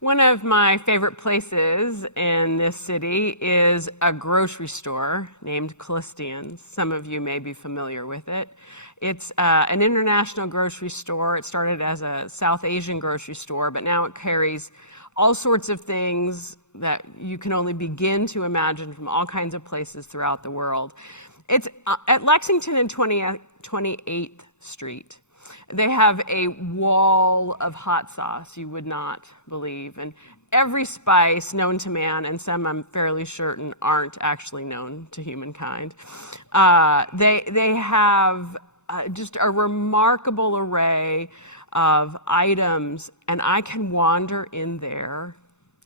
One of my favorite places in this city is a grocery store named Callistian's. Some of you may be familiar with it. It's an international grocery store. It started as a South Asian grocery store, but now it carries all sorts of things that you can only begin to imagine from all kinds of places throughout the world. It's at Lexington and 28th Street. They have a wall of hot sauce you would not believe, and every spice known to man, and some I'm fairly certain aren't actually known to humankind. They have just a remarkable array of items, and I can wander in there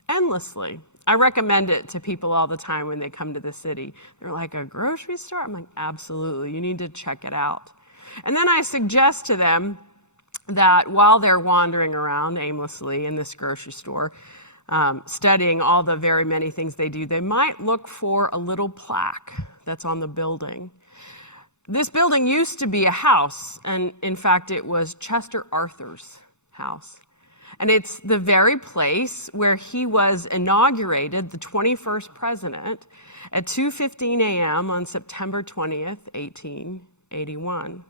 endlessly. I recommend it to people all the time when they come to the city. They're like, a grocery store? I'm like, absolutely, you need to check it out. And then I suggest to them that while they're wandering around aimlessly in this grocery store, studying all the very many things they do, they might look for a little plaque that's on the building. This building used to be a house, and in fact, it was Chester Arthur's house. And it's the very place where he was inaugurated, the 21st president, at 2:15 a.m. on September 20th, 1881.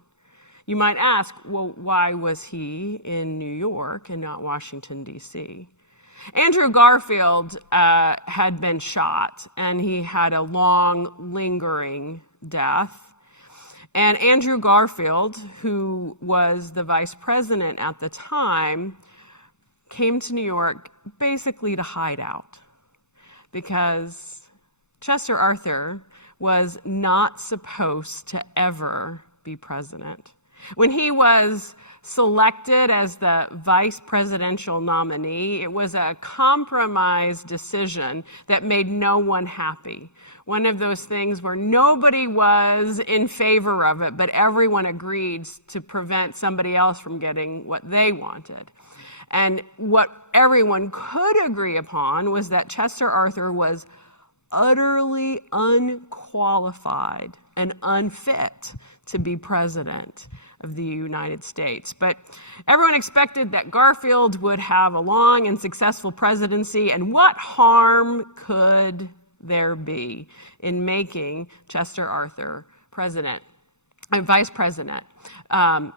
You might ask, well, why was he in New York and not Washington, D.C.? Andrew Garfield had been shot, and he had a long, lingering death. And Andrew Garfield, who was the vice president at the time, came to New York basically to hide out, because Chester Arthur was not supposed to ever be president. When he was selected as the vice presidential nominee, it was a compromise decision that made no one happy. One of those things where nobody was in favor of it, but everyone agreed to prevent somebody else from getting what they wanted. And what everyone could agree upon was that Chester Arthur was utterly unqualified and unfit to be president of the United States. But everyone expected that Garfield would have a long and successful presidency, and what harm could there be in making Chester Arthur president and vice president?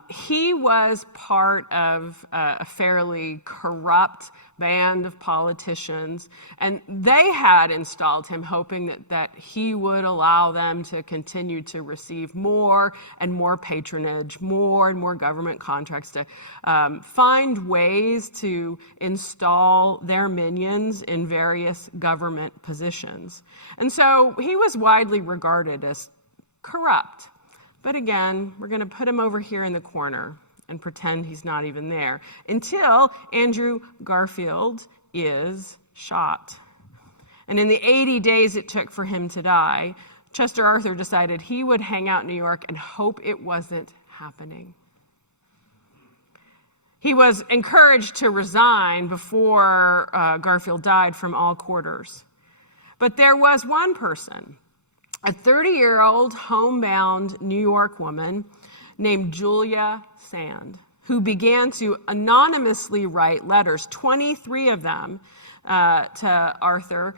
He was part of a fairly corrupt band of politicians, and they had installed him hoping that he would allow them to continue to receive more and more patronage, more and more government contracts, to find ways to install their minions in various government positions. And so he was widely regarded as corrupt. But again, we're going to put him over here in the corner and pretend he's not even there until Andrew Garfield is shot. And in the 80 days it took for him to die, Chester Arthur decided he would hang out in New York and hope it wasn't happening. He was encouraged to resign before Garfield died from all quarters. But there was one person, a 30-year-old homebound New York woman named Julia Sand, who began to anonymously write letters, 23 of them, to Arthur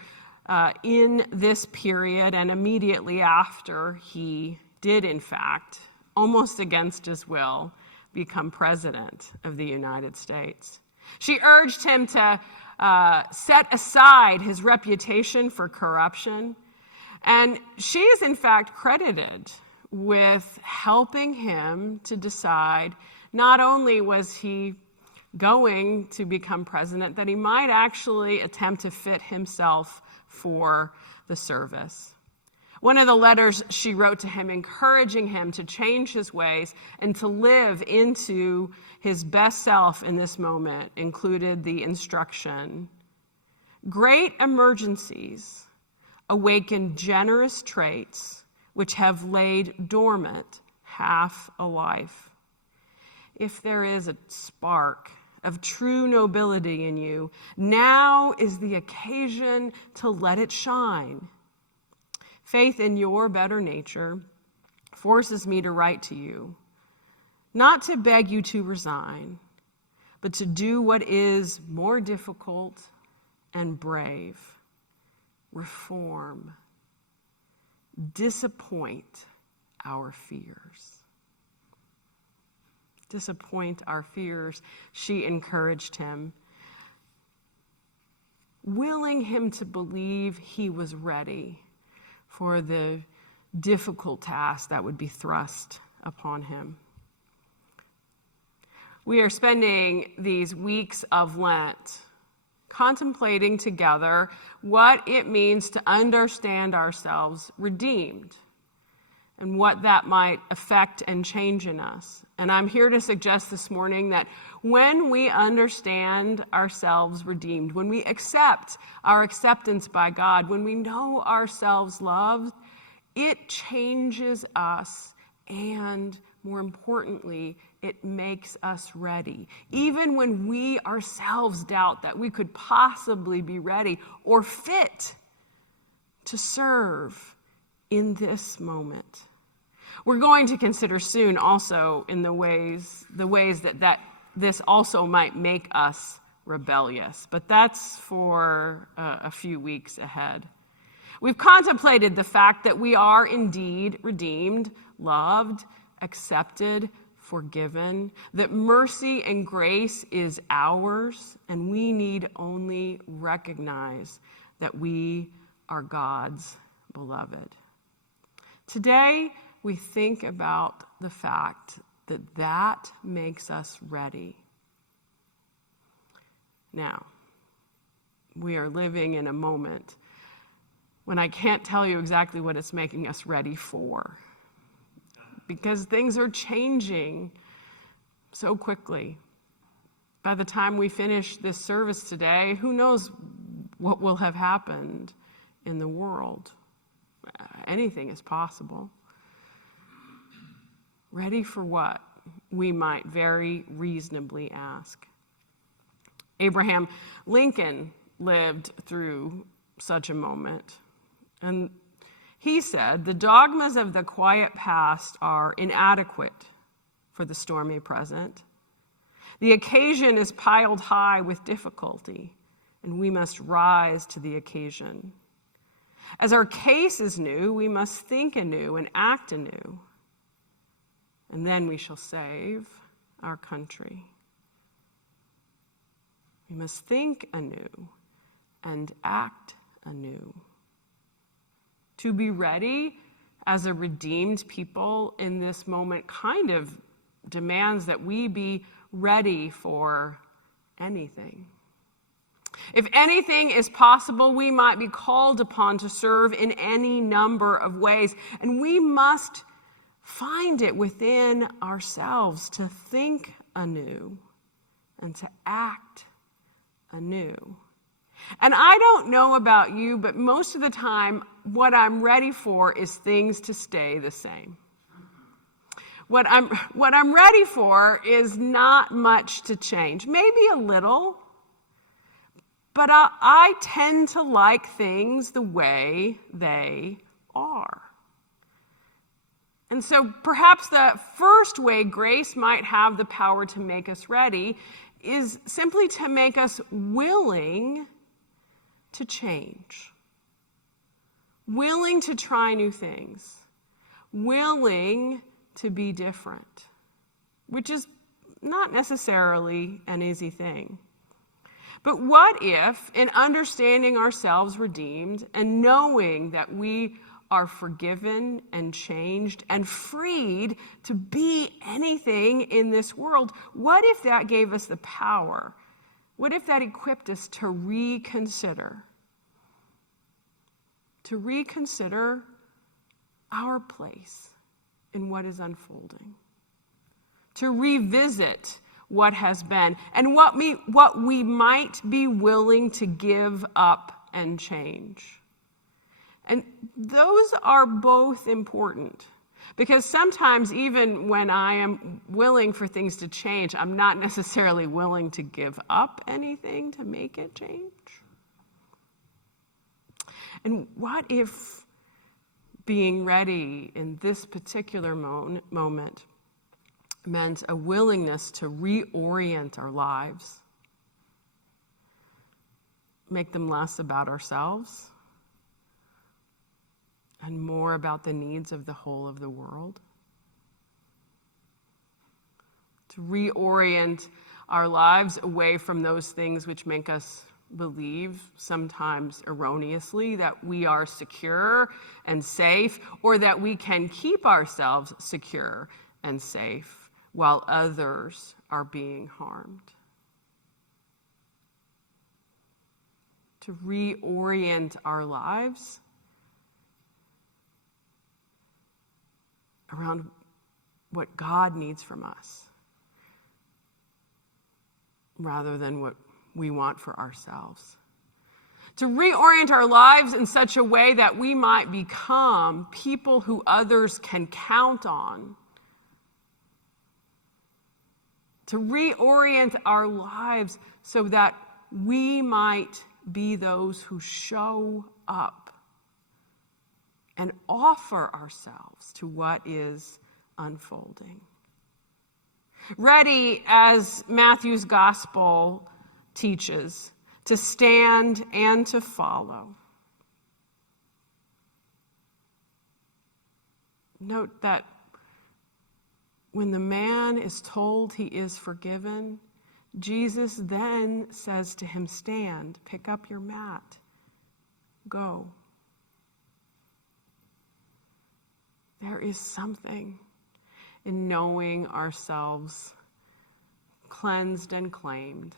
in this period and immediately after he did, in fact, almost against his will, become president of the United States. She urged him to set aside his reputation for corruption, and she is, in fact, credited with helping him to decide not only was he going to become president, that he might actually attempt to fit himself for the service. One of the letters she wrote to him encouraging him to change his ways and to live into his best self in this moment included the instruction, "Great emergencies awaken generous traits which have laid dormant half a life. If there is a spark of true nobility in you, now is the occasion to let it shine. Faith in your better nature forces me to write to you, not to beg you to resign, but to do what is more difficult, and brave, reform, disappoint our fears. Disappoint our fears, she encouraged him, willing him to believe he was ready for the difficult task that would be thrust upon him. We are spending these weeks of Lent contemplating together what it means to understand ourselves redeemed and what that might affect and change in us. And I'm here to suggest this morning that when we understand ourselves redeemed, when we accept our acceptance by God, when we know ourselves loved, it changes us, and more importantly, it makes us ready. Even when we ourselves doubt that we could possibly be ready or fit to serve in this moment. We're going to consider soon also in the ways that this also might make us rebellious, but that's for a few weeks ahead. We've contemplated the fact that we are indeed redeemed, loved, accepted, forgiven, that mercy and grace is ours, and we need only recognize that we are God's beloved. Today, we think about the fact that that makes us ready. Now, we are living in a moment when I can't tell you exactly what it's making us ready for, because things are changing so quickly. By the time we finish this service today, who knows what will have happened in the world? Anything is possible. Ready for what? We might very reasonably ask. Abraham Lincoln lived through such a moment. And he said, "The dogmas of the quiet past are inadequate for the stormy present. The occasion is piled high with difficulty, and we must rise to the occasion. As our case is new, we must think anew and act anew. And then we shall save our country." We must think anew and act anew. To be ready as a redeemed people in this moment kind of demands that we be ready for anything. If anything is possible, we might be called upon to serve in any number of ways, and we must find it within ourselves to think anew and to act anew. And I don't know about you, but most of the time, what I'm ready for is things to stay the same. What I'm ready for is not much to change, maybe a little, but I tend to like things the way they are. And so perhaps the first way grace might have the power to make us ready is simply to make us willing to change, willing to try new things, willing to be different, which is not necessarily an easy thing. But what if, in understanding ourselves redeemed and knowing that we are forgiven and changed and freed to be anything in this world, what if that gave us the power? What if that equipped us to reconsider our place in what is unfolding, to revisit what has been, and what we might be willing to give up and change? And those are both important, because sometimes even when I am willing for things to change, I'm not necessarily willing to give up anything to make it change. And what if being ready in this particular moment meant a willingness to reorient our lives? make them less about ourselves and more about the needs of the whole of the world? To reorient our lives away from those things which make us believe, sometimes erroneously, that we are secure and safe, or that we can keep ourselves secure and safe while others are being harmed. To reorient our lives around what God needs from us, rather than what we want for ourselves. To reorient our lives in such a way that we might become people who others can count on. To reorient our lives so that we might be those who show up and offer ourselves to what is unfolding. Ready, as Matthew's gospel teaches, to stand and to follow. Note that when the man is told he is forgiven, Jesus then says to him, stand, pick up your mat, go. There is something in knowing ourselves cleansed and claimed.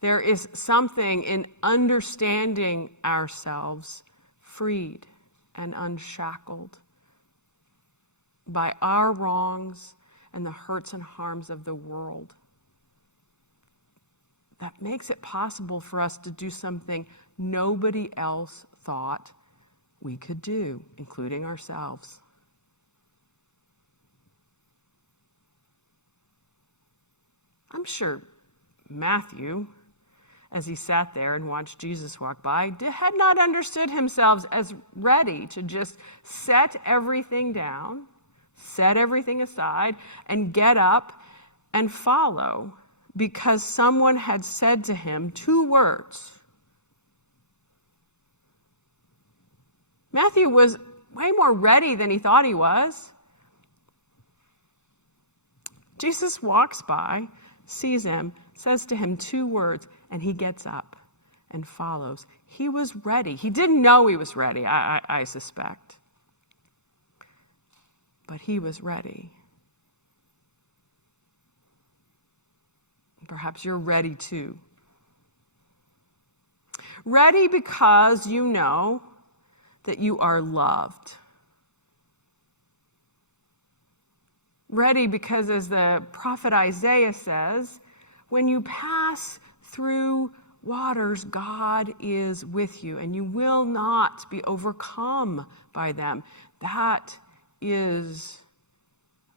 There is something in understanding ourselves freed and unshackled by our wrongs and the hurts and harms of the world that makes it possible for us to do something nobody else thought we could do, including ourselves. I'm sure Matthew, as he sat there and watched Jesus walk by, had not understood himself as ready to just set everything down, set everything aside, and get up and follow because someone had said to him 2 words. Matthew was way more ready than he thought he was. Jesus walks by, sees him, says to him 2 words, and he gets up and follows. He was ready. He didn't know he was ready, I suspect. But he was ready. Perhaps you're ready too. Ready because you know that you are loved. Ready because, as the prophet Isaiah says, when you pass through waters, God is with you, and you will not be overcome by them. That is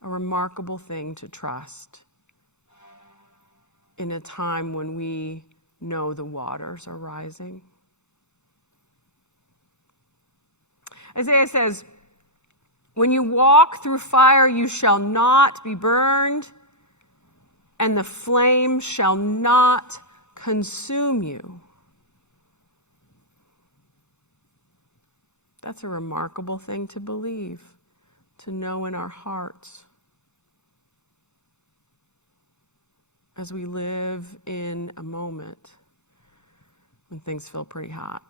a remarkable thing to trust in a time when we know the waters are rising. Isaiah says, when you walk through fire, you shall not be burned, and the flame shall not consume you. That's a remarkable thing to believe, to know in our hearts as we live in a moment when things feel pretty hot.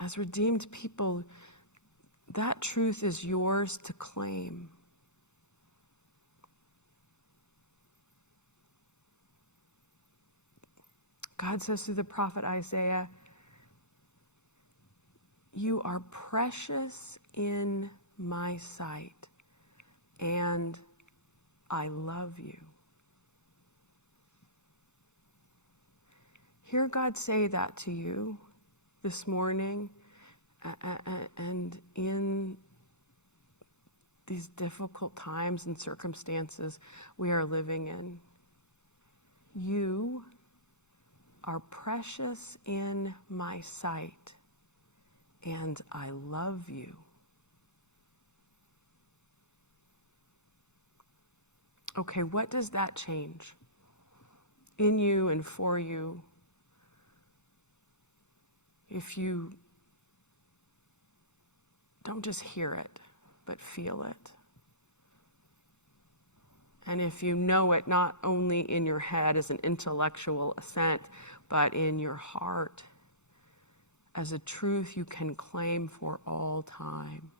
As redeemed people, that truth is yours to claim. God says through the prophet Isaiah, you are precious in my sight, and I love you. Hear God say that to you this morning, and in these difficult times and circumstances we are living in. You are precious in my sight, and I love you. Okay, what does that change in you and for you if you don't just hear it, but feel it? And if you know it not only in your head as an intellectual assent, but in your heart as a truth you can claim for all time,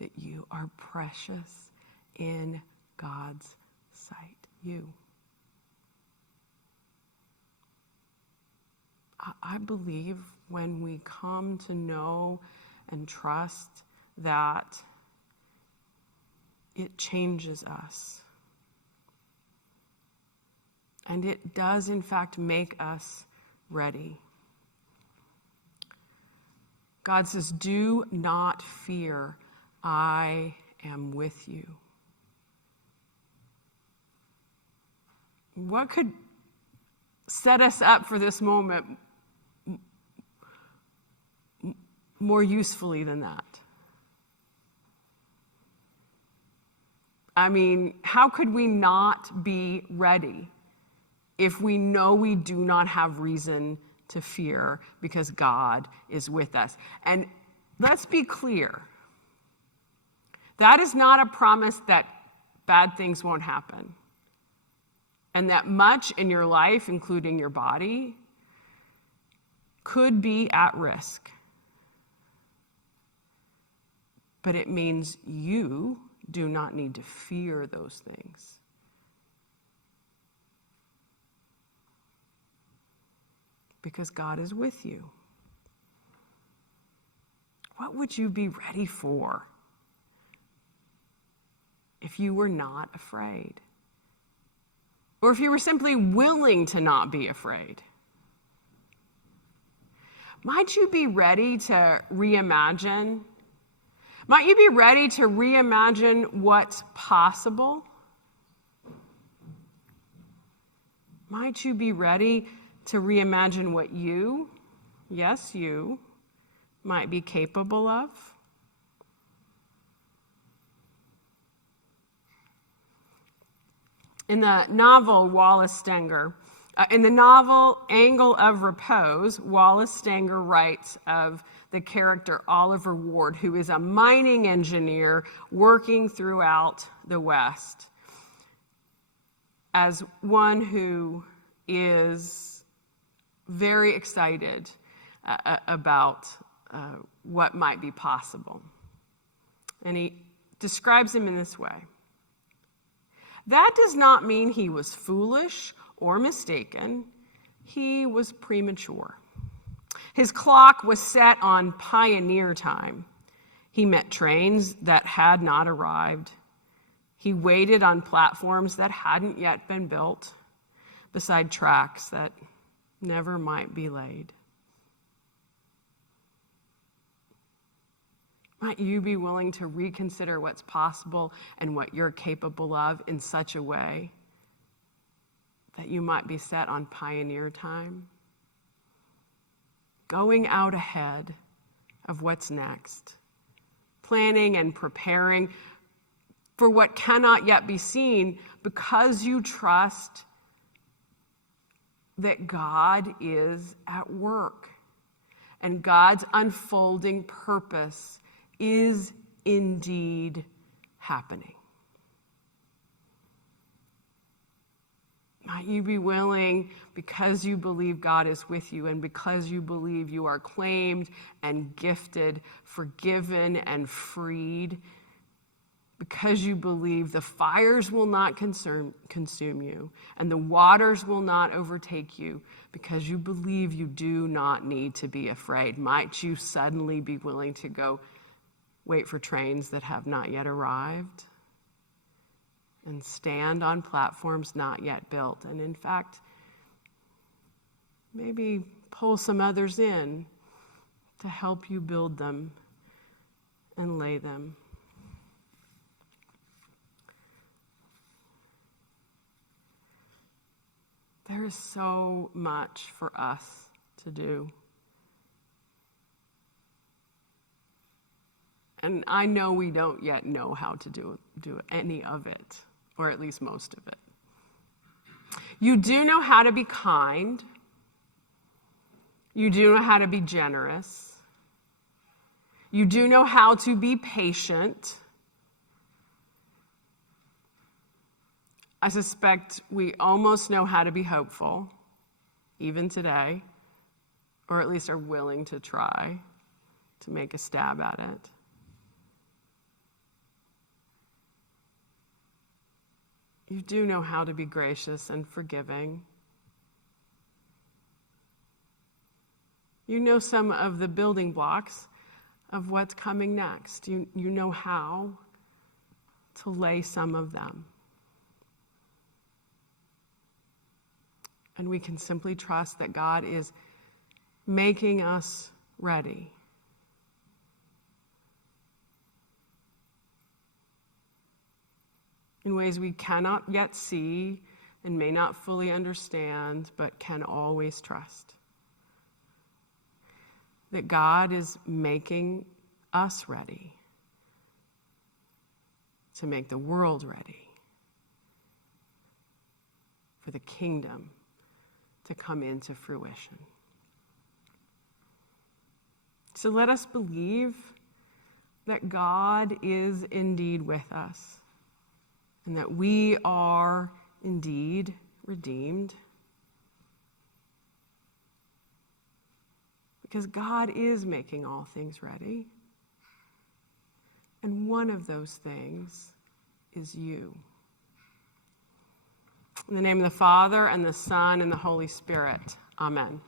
that you are precious in God's sight. You. I believe when we come to know and trust that, it changes us. And it does, in fact, make us ready. God says, do not fear, I am with you. What could set us up for this moment more usefully than that? I mean, how could we not be ready if we know we do not have reason to fear because God is with us? And let's be clear. That is not a promise that bad things won't happen. And that much in your life, including your body, could be at risk. But it means you do not need to fear those things. Because God is with you. What would you be ready for if you were not afraid? Or if you were simply willing to not be afraid? Might you be ready to reimagine? Might you be ready to reimagine what's possible? Might you be ready to reimagine what you, yes, you, might be capable of? In the novel Wallace Stenger, in the novel Angle of Repose, Wallace Stenger writes of the character Oliver Ward, who is a mining engineer working throughout the West, as one who is very excited about what might be possible. And he describes him in this way. That does not mean he was foolish or mistaken. He was premature. His clock was set on pioneer time. He met trains that had not arrived. He waited on platforms that hadn't yet been built, beside tracks that never might be laid. Might you be willing to reconsider what's possible and what you're capable of in such a way that you might be set on pioneer time? Going out ahead of what's next. Planning and preparing for what cannot yet be seen because you trust that God is at work and God's unfolding purpose is indeed happening. Might you be willing, because you believe God is with you and because you believe you are claimed and gifted, forgiven and freed, because you believe the fires will not consume you and the waters will not overtake you, because you believe you do not need to be afraid, might you suddenly be willing to go wait for trains that have not yet arrived and stand on platforms not yet built, and in fact, maybe pull some others in to help you build them and lay them. There is so much for us to do. And I know we don't yet know how to do any of it or at least most of it. You do know how to be kind. You do know how to be generous. You do know how to be patient. I suspect we almost know how to be hopeful, even today, or at least are willing to try to make a stab at it. You do know how to be gracious and forgiving. You know some of the building blocks of what's coming next. You know how to lay some of them. And we can simply trust that God is making us ready. In ways we cannot yet see and may not fully understand, but can always trust. That God is making us ready to make the world ready for the kingdom to come into fruition. So let us believe that God is indeed with us and that we are indeed redeemed. Because God is making all things ready. And one of those things is you. In the name of the Father, and the Son, and the Holy Spirit. Amen.